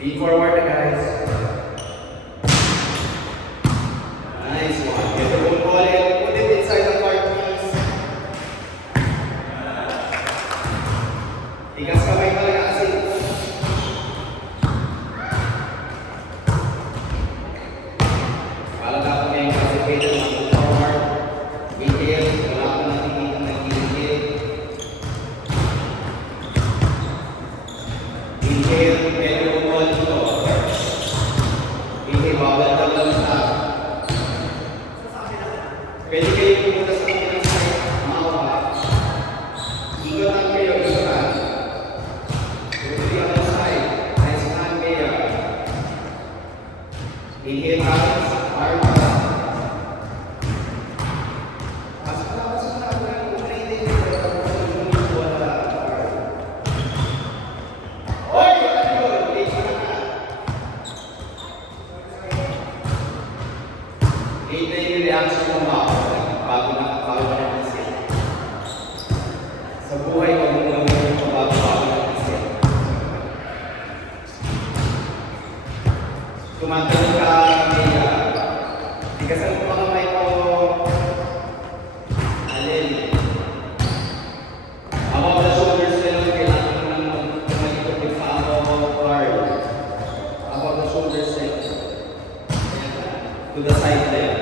Lean forward, guys. Nice one. Get the ball in. Put it inside the court, please. Tigas kamay talaga kasi. Pala na kami yung participator na move forward. Inhale. Wala pa natin dito nag-inhale. Inhale. Medyo ball dito. Inhale. Bawal ka lang sa. Pwede kayo pumunta sa kabilang side. Maawa. Ikot lang kayo. Ikot lang. Go to the other side. Nice man there. Inhale out. Arm out. Hintayin yung reaction ng bago na kasi. Sa buhay, huwag mo lang yung bago na kasi. Tumatanong ka, tigasan mo pa kamay ko. Alin. Above the shoulders nila, kailangan mo lang tumalikot yung paa mo hard. Above the shoulders nila. To the side there.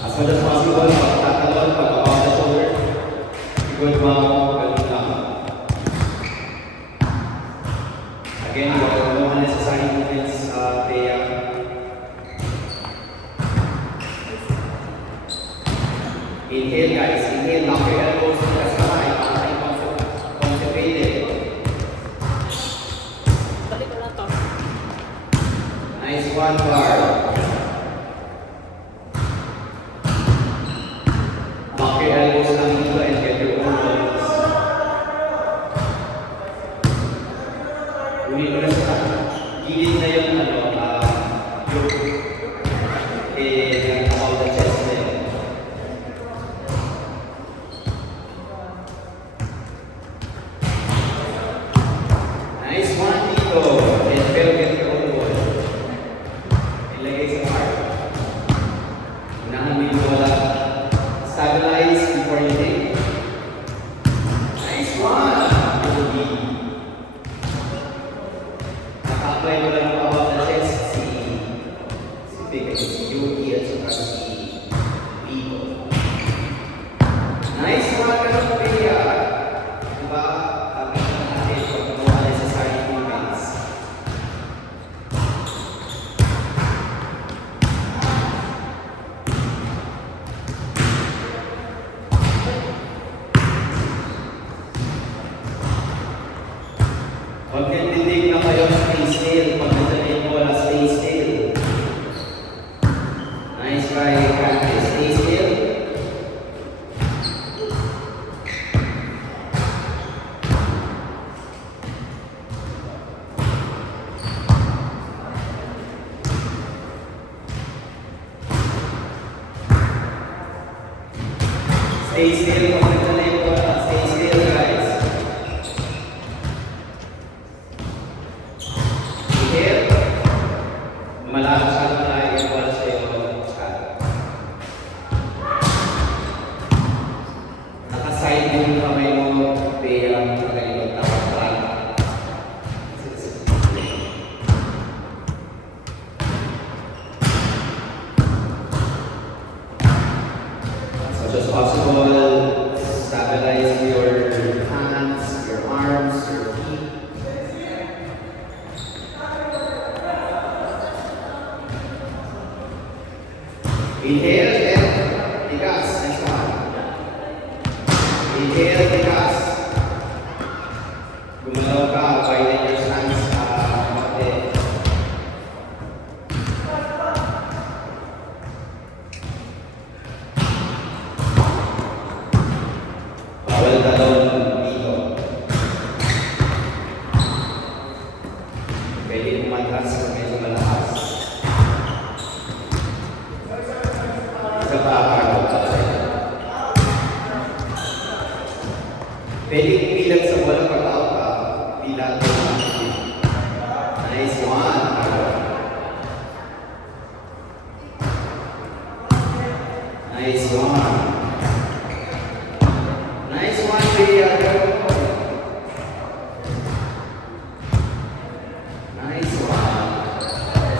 As much as possible, tatalon, pag above the shoulders. Good mom, ganun lang. Again, no unnecessary movements, Thea. Inhale guys, inhale, lock your elbows to the side, concentrated. Nice one, bar. Lock your elbows lang dito and get your own balance. Ulit mo na sa gilid na yun, yung about the chest na yun. Nice one, dito. And pero get your own ball. Ilagay sa heart. Unahan mo yung wala. Stabilize before you think. Nice one! Naka-apply mo lang ang about the chest si Yuki at saka si Vico. Nice one ka na Pia. Diba? Tapos na natin pag gumawa necessary movements. Huwag nang na kayo, stay still. Pag nandun mo na stay still. Nice try, practice. Stay still. Stay still. Pag nandun mo na stay still, guys. Inhale. Malakas ka na yung wala sa iyo. Naka-side mo yung kamay mo, Bea, magaling tawag-tawag. As much as possible, stabilize your hands, your arms, your feet. Inhale and tigas. Next one. Inhale, tigas. Gumalaw ka, widen your stance konti. Bawal talon dito. Pwede umatras kung medyo malakas. Isa pa, pwede bilang sa walang pag-out ka, bilang ka. Nice one. Nice one. Nice one, Bea. Nice one.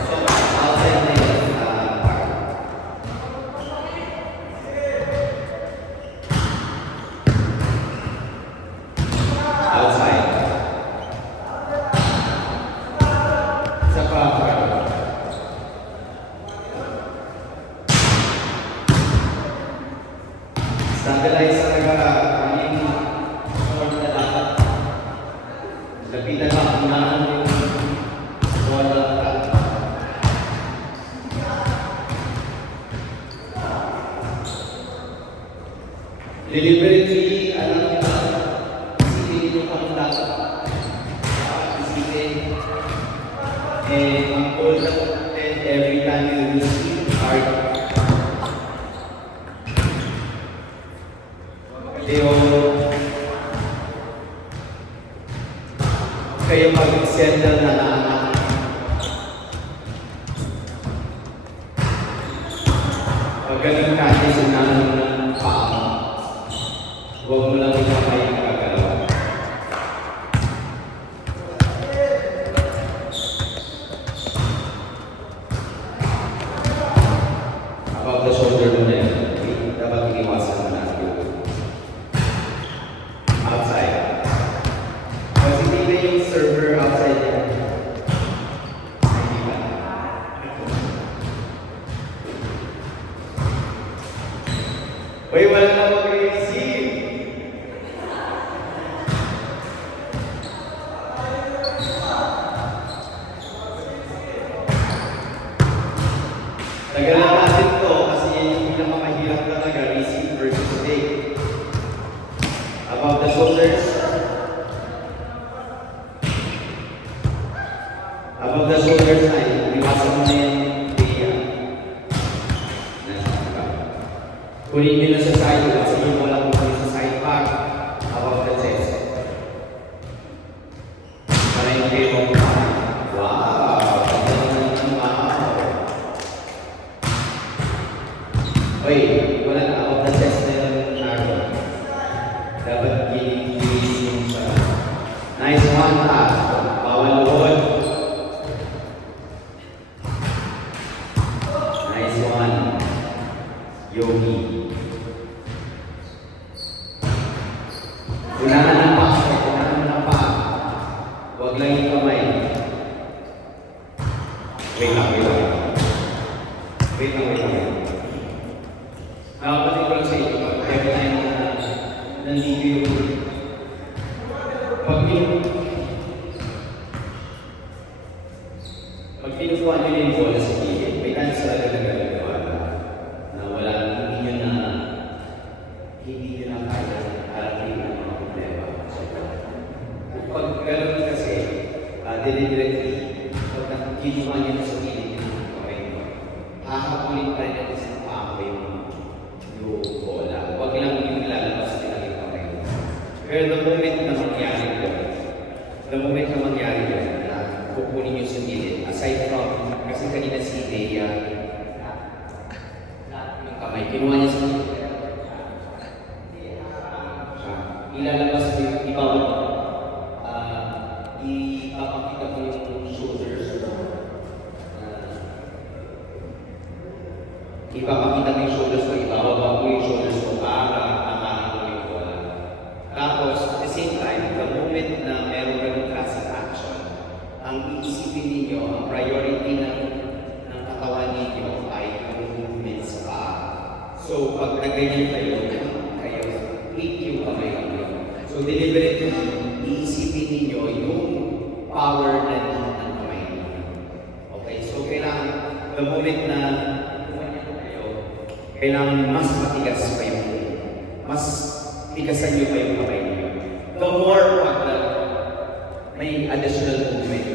So, outside na yun. Outside. Isa pa. Stabilize sa nagkakaroon na dapat. Lapitan ang unahan yung wala ka. Deliberately, alam nyo na, isipin nyo kung dapat. Isipin. And ang goal na content every time you receive art. Kayo mag-settle na anak. Pag ganun kasi sunahan mo ng paa, huwag mo lang ikamay ang gagalaw. Above the shoulder mo na yan. Dapat iiwasan mo na. wala na mag-receive. Tagalan natin to kasi yan yung pinakamahirap talaga, receive versus take. Above the shoulders. Above the shoulders na yun, iwasan mo na yung kaya. Kunin nyo na sa side, kasi yung wala mo sa side back, above the chest. Para yung kayo mong wow! Oy, wala na above the chest na yung narrow. Dapat giling yung sa nice one, bawal luhod. Nice one. Yogi. Unahan ng pa. Unahan ng pa. Huwag lang yung kamay. Wait lang. Nakapatin ko lang sa inyo. Every time na nandito yung pag pinukuha nyo yung bola sa gilid, may chance talaga nagagawa na wala, hindi nyo na kaya harapin ang mga problema. So, pag gano'n kasi, deliberately, pag kinuha nyo sa gilid yung kamay mo, hahapunin pa rin ako sa pako yung bola. Huwag lang yung lalabas nila yung kamay mo. Pero the moment na mangyari yun, kukunin nyo sa gilid. Aside from, kasi kanina si Leia, yung kamay, kinuha niya sa gilid. Ilalabas mo yung ipapakita mo yung shoulders. Ipapakita mo yung shoulders mo, ibababa mo yung shoulders mo para makahan mo yung bola. Tapos, at the same time, the moment na meron ka ng classic action, ang iisipin ninyo, ang priority ng katawan ninyo ay yung movement sa paa. So, pag nagganyan kayo, hit yung kamay ninyo. So, deliberately, iisipin ninyo yung power ng kamay ninyo. Okay, so kailangan, the moment na kayo, kailangan mas matigas pa yung mas tigasan nyo pa yung kamay ninyo. The more pag may additional movement.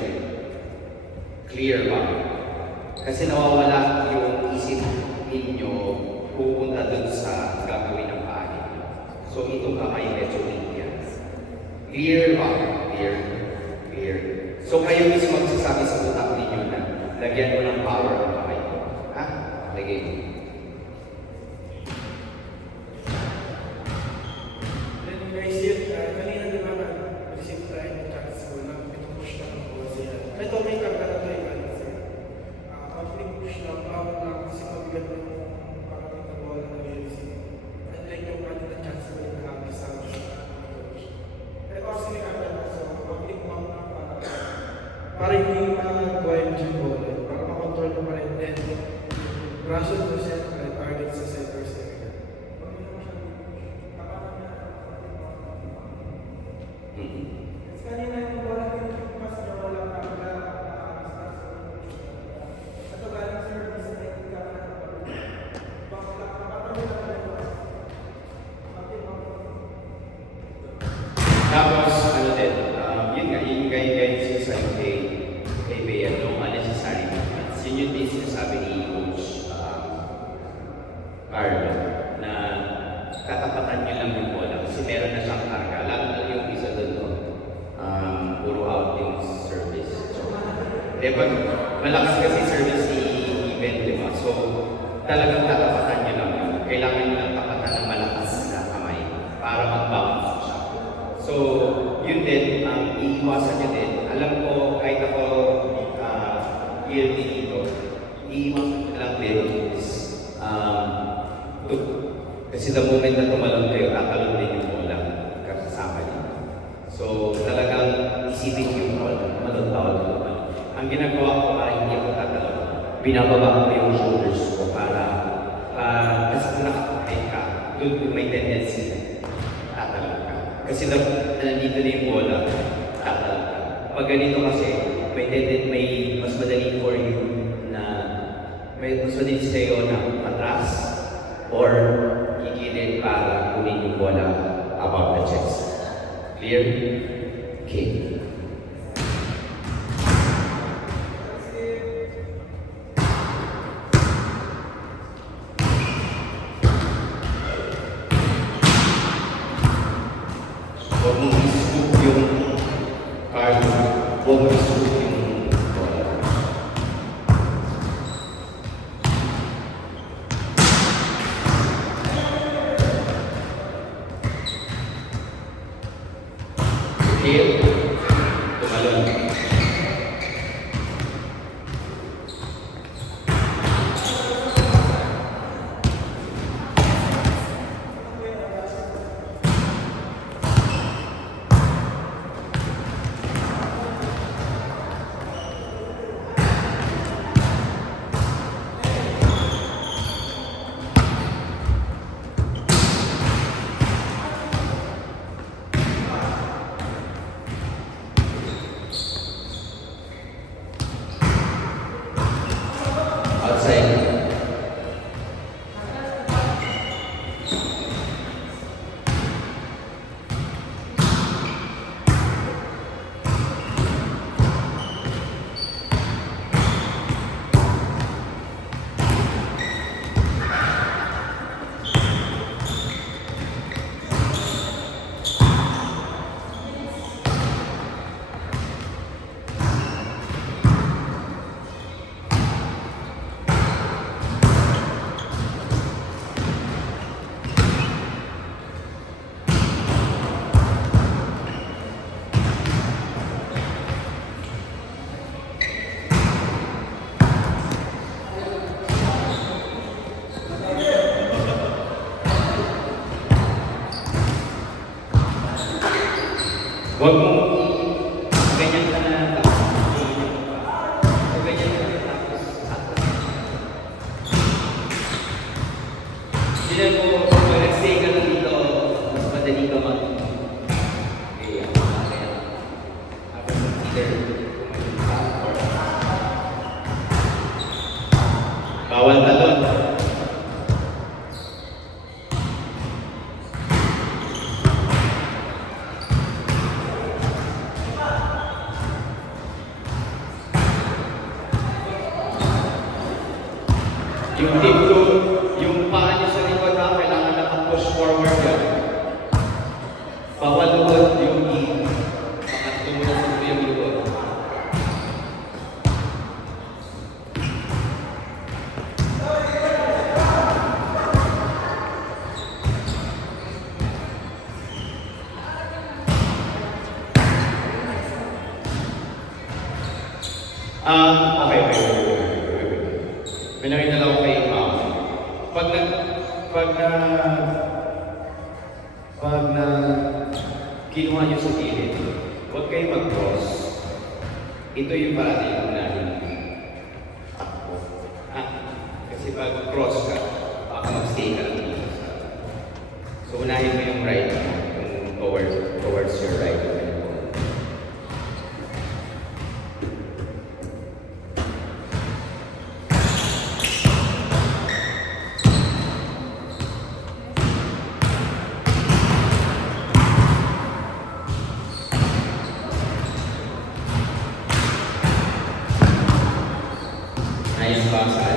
Clear ba? Kasi nawawala yung isip ninyo pupunta dun sa gagawin ng paa ninyo. So itong kamay medyo weak yan. Clear ba? Clear. So kayo mismo magsasabi sa utak ninyo na lagyan mo ng power ang kamay mo. Ha? Lagay mo. Kanina di ba na-receive tayo ng chance ko na pinupush na ng boss yan. Ito may karga na tayo galing sir. Pag pinupush na, bawal lang kasi mabigat mo yung parating na bola na i-receive. And like yung kanina chance ko yung happy sa coach. Pero kasi may karga na, so mag-click mo na para hindi ma-guide yung bola. Para makontrol mo pa rin din. Russian to siya, target sa centers area. Kanina yung bola pinag-pass niya, wala karga. Ito galing service na yung gawin na Tapos, ano din, yun nga, yung guide sa kay Bea, no unnecessary movements. Yun yung din sinasabi ni Coach Carlo, na katapatan niyo lang yung bola kasi meron na siyang karga. Lalo na yung isa doon, no? Puro out yung service. So, pag malakas kasi service si event, di ba? So, talagang tatapatan niyo lang yun. Kailangan niyo lang tapatan ng malakas na kamay para mag-bounce siya. So, yun din, ang iiwasan niyo din. Alam ko, kahit ako guilty dito, iiwasan niyo lang din is, kasi the moment na tumalon kayo, tatalon din yung bola kasama niyo. So, talagang isipin yung bola, tumalon. Ang ginagawa ko para hindi ako tatalon, binababa ko yung shoulders ko para kasi nakakapay ka. may tendency tatalak ka. Kasi nandito na yung bola, tatalak ka. Pag ganito kasi, may mas madali for you na may mas madali sa'yo na matras or gigilid para kunin yung bola above the chest. Clear? Okay. Huwag mong i-scoop yung card. Huwag mong i-scoop yung bola. Heel. Tumalon. Outside. Huwag mong ganyan ka na tapos o ganyan ka na tapos Sinan mo, pag nag-stay ka lang dito, mas madali ka mag kaya tapos consider bawal talon. Yung tip ko, yung paa niyo sa likod ha, kailangan naka-push forward yan. Bawal luhod yung makatungo na sa yung luhod. Okay. May nakita lang ako kay Ma'am. Pag na kinuha niyo sa gilid, huwag kayo mag-cross. Ito yung parati yung unahin. Takbo. Kasi pag cross ka, baka mag-stay ka lang dito. So unahin mo yung right, yung towards your right. Nice pass.